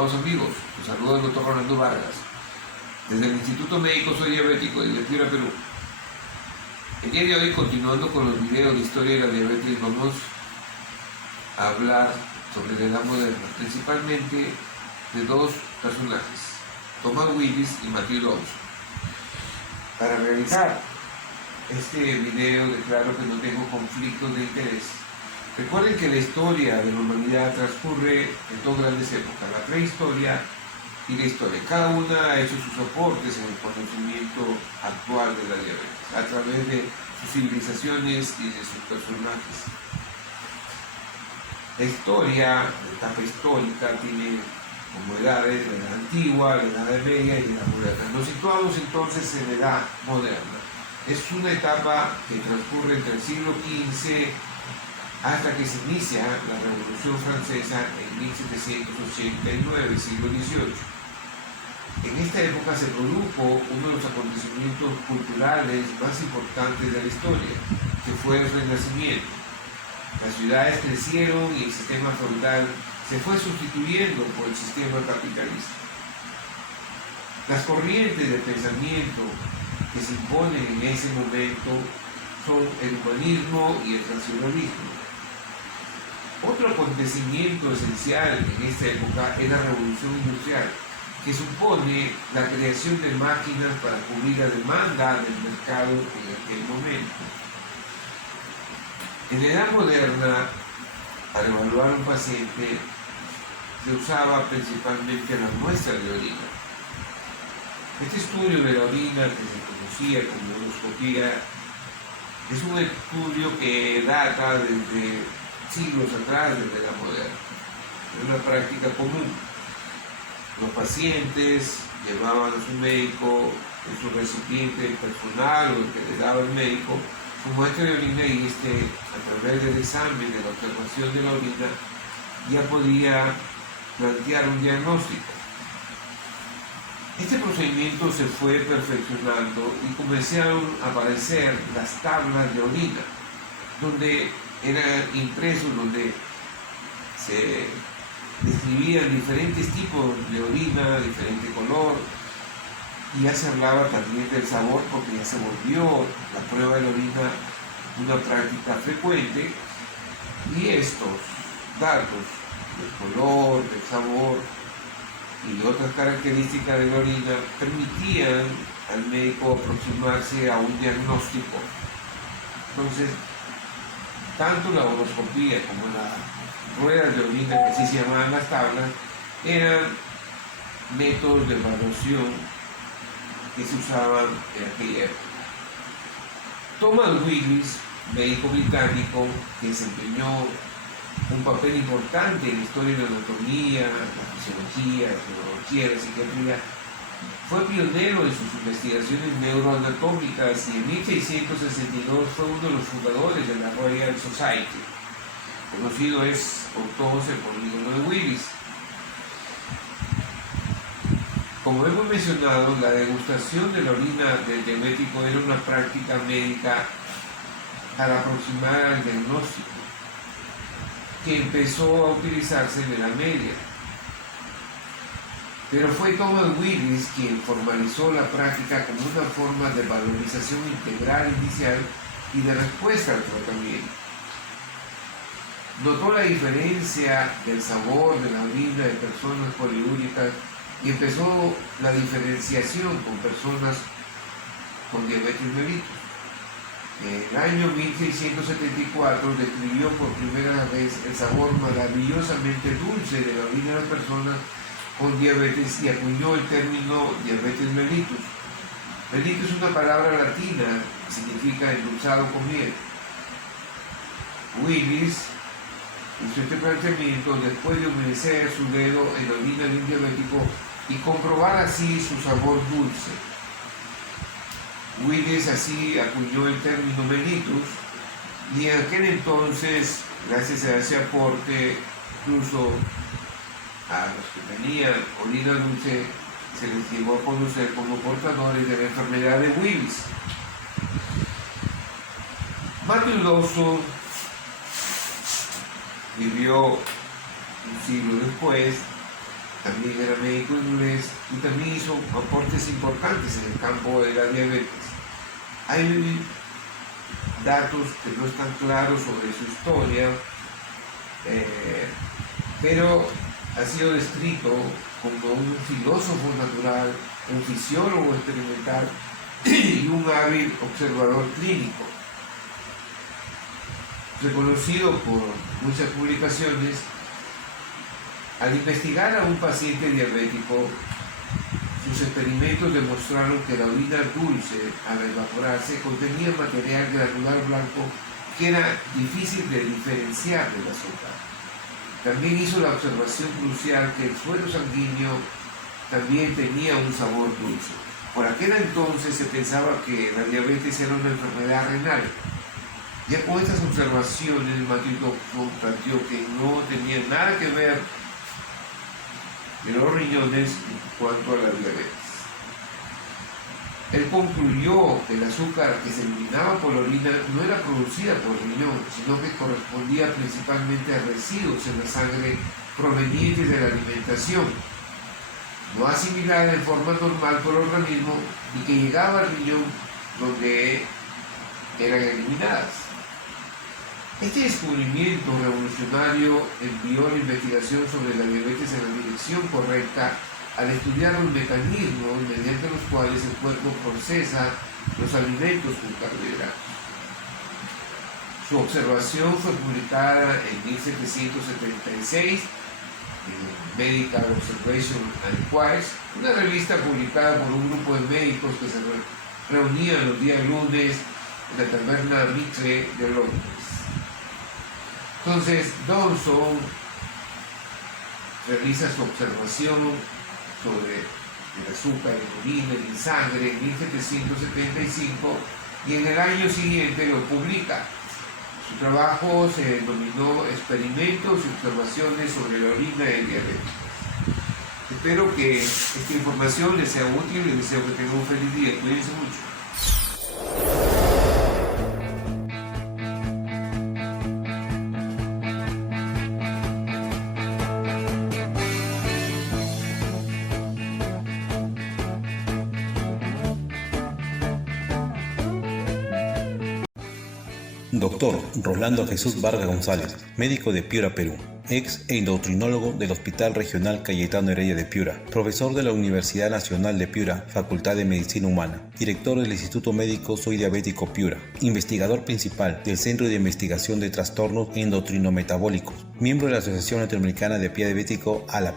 Estimados amigos, los saluda el doctor Rolando Vargas. Desde el Instituto Médico Soy Diabético de Piura, Perú. El día de hoy, continuando con los videos de historia de la diabetes, vamos a hablar sobre la edad moderna, principalmente de dos personajes, Thomas Willis y Matthew Lawson. Para realizar este video declaro que no tengo conflictos de interés. Recuerden que la historia de la humanidad transcurre en dos grandes épocas, la prehistoria y la historia. Cada una ha hecho sus aportes en el conocimiento actual de la diabetes, a través de sus civilizaciones y de sus personajes. La historia, la etapa histórica, tiene como edades la edad antigua, la edad media y la moderna. Nos situamos entonces en la edad moderna. Es una etapa que transcurre entre el siglo XV hasta que se inicia la Revolución Francesa en 1789, siglo XVIII. En esta época se produjo uno de los acontecimientos culturales más importantes de la historia, que fue el Renacimiento. Las ciudades crecieron y el sistema feudal se fue sustituyendo por el sistema capitalista. Las corrientes de pensamiento que se imponen en ese momento son el humanismo y el racionalismo. Otro acontecimiento esencial en esta época es la revolución industrial, que supone la creación de máquinas para cubrir la demanda del mercado en aquel momento. En la edad moderna, para evaluar a un paciente, se usaba principalmente la muestra de orina. Este estudio de la orina, que se conocía como uroscopía, es un estudio que data desde siglos atrás, desde la moderna. Es una práctica común. Los pacientes llevaban a su médico en su recipiente personal o el que les daba el médico su muestra de orina, y a través del examen, de la observación de la orina, ya podía plantear un diagnóstico. Este procedimiento se fue perfeccionando y comenzaron a aparecer las tablas de orina, donde eran impresos, donde se describían diferentes tipos de orina, diferente color, y ya se hablaba también del sabor, porque ya se volvió la prueba de la orina una práctica frecuente, y estos datos del color, del sabor y otras características de la orina permitían al médico aproximarse a un diagnóstico. Entonces, tanto la uroscopía como las ruedas de orina, que así se llamaban las tablas, eran métodos de evaluación que se usaban en aquella época. Thomas Willis, médico británico que desempeñó un papel importante en la historia de la anatomía, la fisiología, la neurología, la psiquiatría, fue pionero en sus investigaciones neuroanatómicas y en 1662 fue uno de los fundadores de la Royal Society. Conocido es por todos el polígono de Willis. Como hemos mencionado, la degustación de la orina del diabético era una práctica médica para aproximar al diagnóstico, que empezó a utilizarse en la Edad Media. Pero fue Thomas Willis quien formalizó la práctica como una forma de valorización integral inicial y de respuesta al tratamiento. Notó la diferencia del sabor de la orina de personas poliúricas y empezó la diferenciación con personas con diabetes mellitus. En el año 1674 describió por primera vez el sabor maravillosamente dulce de la orina de las personas con diabetes y acuñó el término diabetes mellitus. Mellitus es una palabra latina que significa endulzado con miel. Willis hizo este planteamiento después de humedecer su dedo en la orina de un diabético y comprobar así su sabor dulce. Willis así acuñó el término mellitus, y en aquel entonces, gracias a ese aporte, incluso a los que tenían orina dulce se les llegó a conocer como portadores de la enfermedad de Willis. Matthew Lawson vivió un siglo después también era médico inglés y también hizo aportes importantes en el campo de la diabetes. Hay datos que no están claros sobre su historia, pero ha sido descrito como un filósofo natural, un fisiólogo experimental y un hábil observador clínico. Reconocido por muchas publicaciones, al investigar a un paciente diabético, sus experimentos demostraron que la orina dulce, al evaporarse, contenía material granular blanco que era difícil de diferenciar del azúcar. También hizo la observación crucial que el suero sanguíneo también tenía un sabor dulce. Por aquel entonces se pensaba que la diabetes era una enfermedad renal. Ya con estas observaciones, Matthew planteó que no tenía nada que ver de los riñones en cuanto a la diabetes. Él concluyó que el azúcar que se eliminaba por la orina no era producida por el riñón, sino que correspondía principalmente a residuos en la sangre provenientes de la alimentación, no asimilada en forma normal por el organismo y que llegaba al riñón donde eran eliminadas. Este descubrimiento revolucionario envió la investigación sobre la diabetes en la dirección correcta al estudiar los mecanismos mediante los cuales el cuerpo procesa los alimentos con carbohidratos. Su observación fue publicada en 1776 en Medical Observation and Inquiries, una revista publicada por un grupo de médicos que se reunían los días lunes en la taberna Mitre de Londres. Entonces, Dawson realiza su observación sobre el azúcar en orina y en sangre en 1775 y en el año siguiente lo publica. Su trabajo se denominó Experimentos y observaciones sobre la orina y diabetes. Espero que esta información les sea útil y deseo que tengan un feliz día. Cuídense mucho. Dr. Rolando Jesús Vargas González, médico de Piura, Perú, ex endocrinólogo del Hospital Regional Cayetano Heredia de Piura, profesor de la Universidad Nacional de Piura, Facultad de Medicina Humana, director del Instituto Médico Soy Diabético Piura, investigador principal del Centro de Investigación de Trastornos Endocrinometabólicos, miembro de la Asociación Latinoamericana de Pie Diabético ALAP.